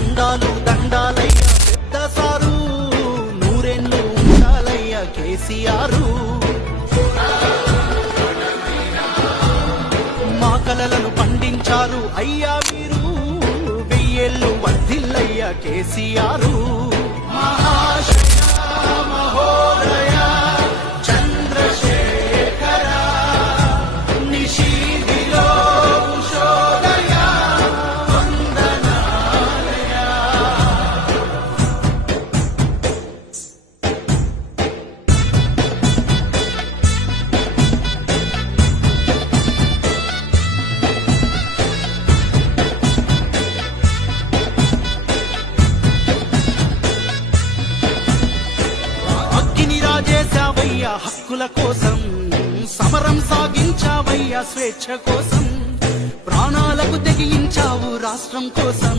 దండాలు దండాలయ్య పెద్ద సారు, నూరేళ్ళు ఉండాలయ్య కేసీఆర్. మా కలలను పండించారు అయ్యా మీరు, వెయ్యేళ్ళు వర్ధిల్లయ్య కేసీఆర్. చేశావయ్యా హక్కుల కోసం, సమరం సాగించావయ్యా స్వేచ్ఛ కోసం, ప్రాణాలకు తెగించావు రాష్ట్రం కోసం.